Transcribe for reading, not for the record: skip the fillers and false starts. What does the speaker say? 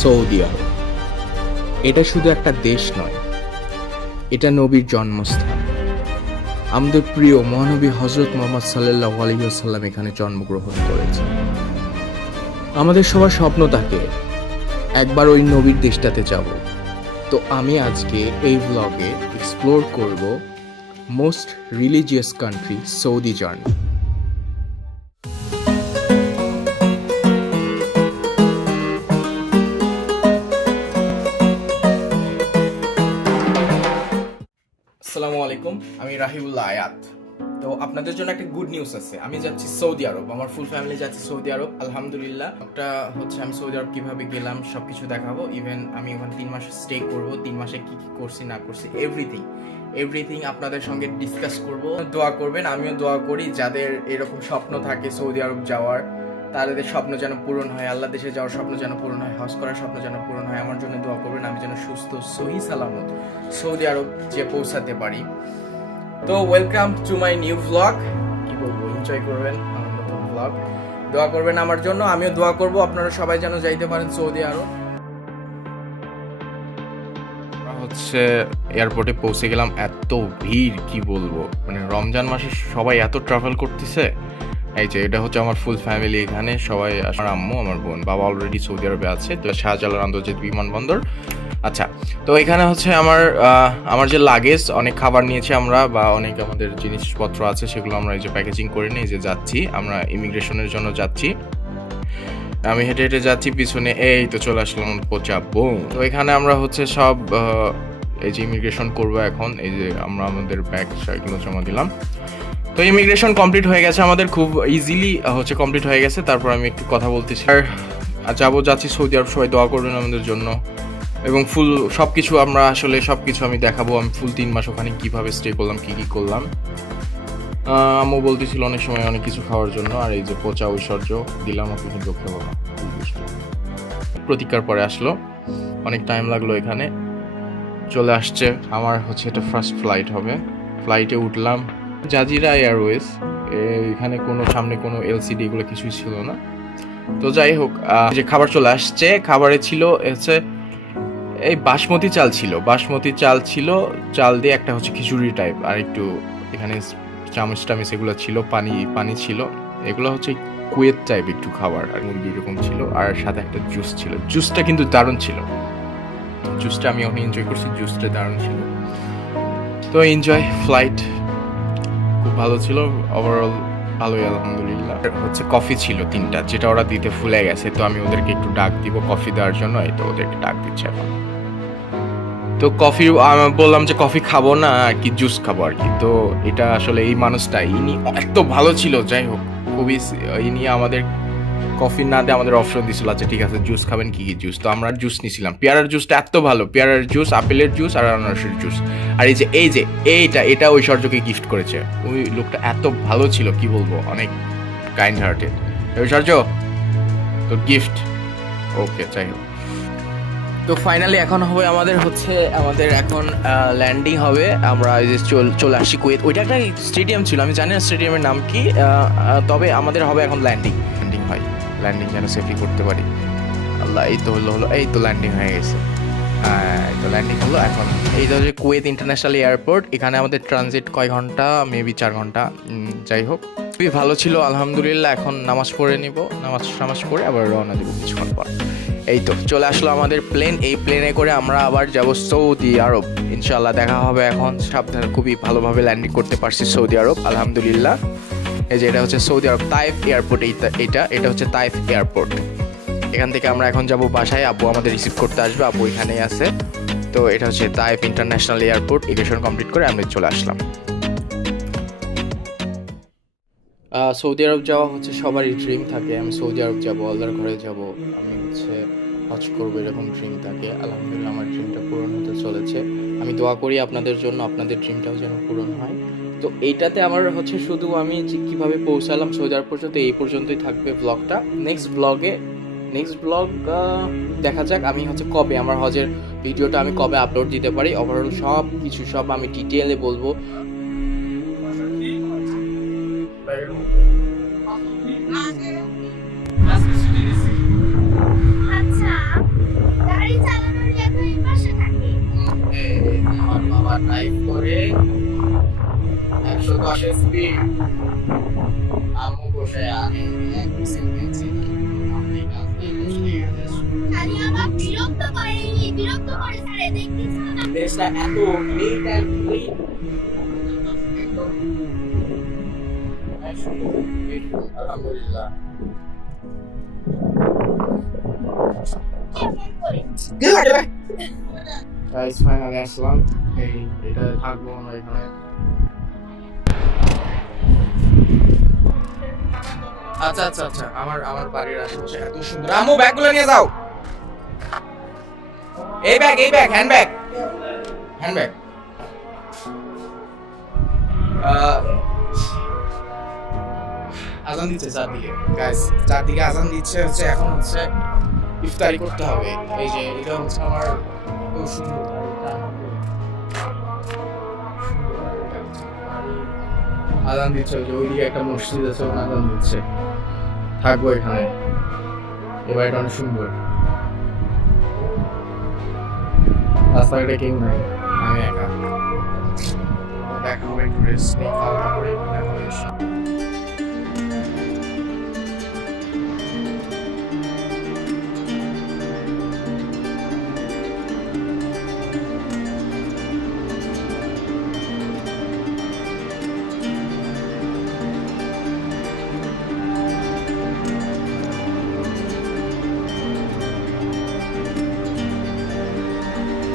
Saudi আরব। এটা শুধু একটা দেশ নয়, এটা নবীর জন্মস্থান। আমাদের প্রিয় মহানবী হযরত মুহাম্মদ সাল্লাল্লাহু আলাইহি ওয়াসাল্লাম এখানে জন্মগ্রহণ করেছেন। আমাদের সবার স্বপ্ন থাকে একবার ওই নবীর দেশটাতে যাব। তো আমি আজকে এই ব্লগে এক্সপ্লোর করব most religious country Saudi journey. আসসালামু আলাইকুম, আমি রাহিবুল্লাহ আয়াত। তো আপনাদের জন্য একটা গুড নিউজ আছে। আমি যাচ্ছি সৌদি আরব, আমার ফুল ফ্যামিলি যাচ্ছে সৌদি আরব আলহামদুলিল্লাহ। একটা হচ্ছে আমি সৌদি আরব কিভাবে গেলাম সবকিছু দেখাবো। ইভেন আমি ওখানে 3 মাস স্টে করব, 3 মাসে কি কি করছি না করছি এভরিথিং আপনাদের সঙ্গে ডিসকাস করব। দোয়া করবেন, আমিও দোয়া করি যাদের এরকম স্বপ্ন থাকে সৌদি আরব যাওয়ার, তাদের স্বপ্ন যেন পূরণ হয়, আল্লাহ দেশে যাওয়ার স্বপ্ন যেন পূরণ হয়, হজ করার স্বপ্ন যেন পূরণ হয়। আমার জন্য দোয়া করবেন, আমি যেন সুস্থ সহি সালামত সৌদি আরব যে পৌঁছাতে পারি। তো welcome to my new blog. কি বলবো, এনজয় করবেন আমার নতুন ব্লগ। দোয়া করবেন আমার জন্য, আমিও দোয়া করব আপনারা সবাই যেন যাইতে পারেন সৌদি আরব। হচ্ছে এয়ারপোর্টে পৌঁছে গেলাম, এত ভিড় কি বলবো, মানে রমজান মাসে সবাই এত ট্রাভেল করতেছে। এই যে এটা হচ্ছে আমার ফুল ফ্যামিলি, এখানে সবাই, আমার আম্মু, আমার বোন, বাবা অলরেডি সৌদি আরবে আছে, তো শাহজালাল আন্তর্জাতিক বিমানবন্দর। আচ্ছা, তো এখানে হচ্ছে আমার যে লাগেজ, অনেক খাবার নিয়েছি আমরা, বা অনেক আমাদের জিনিসপত্র আছে, সেগুলো আমরা এই যে প্যাকেজিং করে নিয়ে যে যাচ্ছি, আমরা ইমিগ্রেশনের জন্য যাচ্ছি। আমি হেঁটে হেঁটে যাচ্ছি, পিছনে এই তো চলে আসলাম পৌঁছাবো। তো এখানে আমরা হচ্ছে সব এই যে ইমিগ্রেশন করবো এখন। এই যে আমরা আমাদের ব্যাগ এগুলো জমা দিলাম। তো ইমিগ্রেশন কমপ্লিট হয়ে গেছে আমাদের, খুব ইজিলি হচ্ছে কমপ্লিট হয়ে গেছে। তারপর আমি একটু কথা বলতেছি আর যাচ্ছি সৌদি আরব। সবাই দোয়া করবেন আমাদের জন্য, এবং ফুল সবকিছু আমরা আসলে সবকিছু আমি দেখাবো। আমি ফুল 3 মাস ওখানে কিভাবে স্টে করলাম, কি কি করলাম। আম্মু বলতেছিল অনেক সময় অনেক কিছু খাওয়ার জন্য, আর এই যে পচা ঐশ্বর্য দিলাম ওকে, কিন্তু খেবো না। প্রতীক্ষার পরে আসলো, অনেক টাইম লাগলো, এখানে চলে আসছে। আমার হচ্ছে এটা ফার্স্ট ফ্লাইট হবে। ফ্লাইটে উঠলাম, জাজিরা এয়ারওয়েজ। এখানে কোনো সামনে কোনো এলসিডি এগুলো কিছুই ছিল না। তো যাই হোক, যে খাবার চলে আসছে, খাবারে ছিল হচ্ছে এই বাসমতি চাল ছিল, চাল দিয়ে একটা হচ্ছে খিচুড়ি টাইপ, আর একটু এখানে চামচ টামচ এগুলো ছিল, পানি ছিল। এগুলো হচ্ছে কুয়েত টাইপ একটু খাবার, আর মুরগি এরকম ছিল, আর সাথে একটা জুস ছিল। জুসটা কিন্তু দারুণ ছিল, জুসটা আমি অনেক এনজয় করছি, জুসটা দারুণ ছিল। তো এনজয়, ফ্লাইট খুব ভালো ছিল, ওভারঅল ভালোই আলহামদুলিল্লাহ। হচ্ছে কফি ছিল 3টা, যেটা ওরা দিতে ভুলে গেছে, তো আমি ওদেরকে একটু ডাক দিব কফি দেওয়ার জন্য। এই তো ওদেরকে ডাক দিচ্ছে এখন। তো কফি বললাম যে কফি খাবো না আর কি, জুস খাবো আর কি। তো এটা আসলে এই মানুষটা, ইনি এত ভালো ছিল, যাই হোক খুবই, ইনি আমাদের কফি না দিয়ে আমাদের অপশন দিছিল, আচ্ছা ঠিক আছে জুস খাবেন, কি কি জুস। তো আমরা জুস নিছিলাম, পেয়ারার জুসটা এত ভালো, পেয়ারার জুস, আপেলের জুস আর আনারসের জুস। আর এইটা ঐশ্বর্যকে গিফট করেছে। ওই লোকটা এত ভালো ছিল, কি বলবো, অনেক কাইন্ড হার্টেড। ঐশ্বর্য তো গিফট। ওকে, যাই হোক। তো ফাইনালি এখন হবে আমাদের এখন ল্যান্ডিং হবে। আমরা এই যে চলে আসছি কুয়েত। ওইটা একটা স্টেডিয়াম ছিল, আমি জানি না স্টেডিয়ামের নাম কি, তবে আমাদের হবে এখন ল্যান্ডিং হয়। ল্যান্ডিং যেন সেফলি করতে পারি। আল্লাহ, এই তো হলো এই তো ল্যান্ডিং হয়ে গেছে। এই তো ল্যান্ডিং হলো এখন। এই তো যে কুয়েত ইন্টারন্যাশনাল এয়ারপোর্ট, এখানে আমাদের ট্রানজিট কয় ঘন্টা, মেবি 4 ঘন্টা। যাই হোক, খুবই ভালো ছিল আলহামদুলিল্লাহ। এখন নামাজ পড়ে নিব, নামাজ পড়ে আবার রওনা দেবো কিছুক্ষণ পর। এই তো চলে আসলো আমাদের প্লেন। এই প্লেনে করে আমরা আবার যাব সৌদি আরব, ইনশাআল্লাহ দেখা হবে এখন। সাবধানে, খুবই ভালোভাবে ল্যান্ডিং করতে পারছি সৌদি আরব আলহামদুলিল্লাহ। এই যে এটা হচ্ছে সৌদি আরব তাইফ এয়ারপোর্ট। এটা হচ্ছে তাইফ এয়ারপোর্ট। এখান থেকে আমরা এখন যাব বাসায়, আব্বু আমাদের রিসিভ করতে আসবে, আব্বু এখানেই আছে। তো এটা হচ্ছে Taif international airport. Immigration complete করে আমরা চলে আসলাম। সৌদি আরব যাওয়া হচ্ছে সবারই ড্রিম থাকে, আমি সৌদি আরব যাব, আল্লাহর ঘরে যাব, আমি হচ্ছে হজ করবো, এরকম ড্রিম থাকে। আলহামদুলিল্লাহ আমার ড্রিমটা পূরণ হতে চলেছে। আমি দোয়া করি আপনাদের জন্য, আপনাদের ড্রিমটাও যেন পূরণ হয়। তো এইটাতে আমার হচ্ছে শুধু আমি কীভাবে পৌঁছালাম সৌদি আরব পর্যন্ত, এই পর্যন্তই থাকবে ব্লগটা। নেক্সট ব্লগ দেখা যাক আমি হচ্ছে কবে আমার হজের ভিডিওটা আমি কবে আপলোড দিতে পারি। ওভারঅল সব আমি ডিটেলে বলবো। আচ্ছা আম্মু বসে আমি এক পিসে খেয়েছি আপনি কাছে বসে খালি আমার বিরক্ত করে বিরক্ত করে স্যার দেখতেছ না দেশটা এত নিট অ্যান্ড ক্লিন আলহামদুলিল্লাহ কেমন করে গাইস ফাইনালি আসলাম এই এটা থাকবো আমরা এখানে আচ্ছা আচ্ছা আচ্ছা আমার বাড়ির আশেপাশে এত সুন্দর আম্মু ব্যাগগুলো নিয়ে যাও এই ব্যাগ হ্যান্ডব্যাগ আজান দিচ্ছে চারদিকে গাইস চারদিকে আজান দিচ্ছে হচ্ছে এখন হচ্ছে ইফতারি করতে হবে এই যে এটা হচ্ছে আমার এত সুন্দর বাড়িটা আজান দিচ্ছে ওই যে ওইদিকে একটা মসজিদ আছে ওখানে আজান দিচ্ছে থাকবো এখানে এই বাড়িটা অনেক সুন্দর রাস্তাঘাটে কেউ নাই আমি একা দেখা হবে একটু রেস্ট নিই খাওয়া দাওয়া করে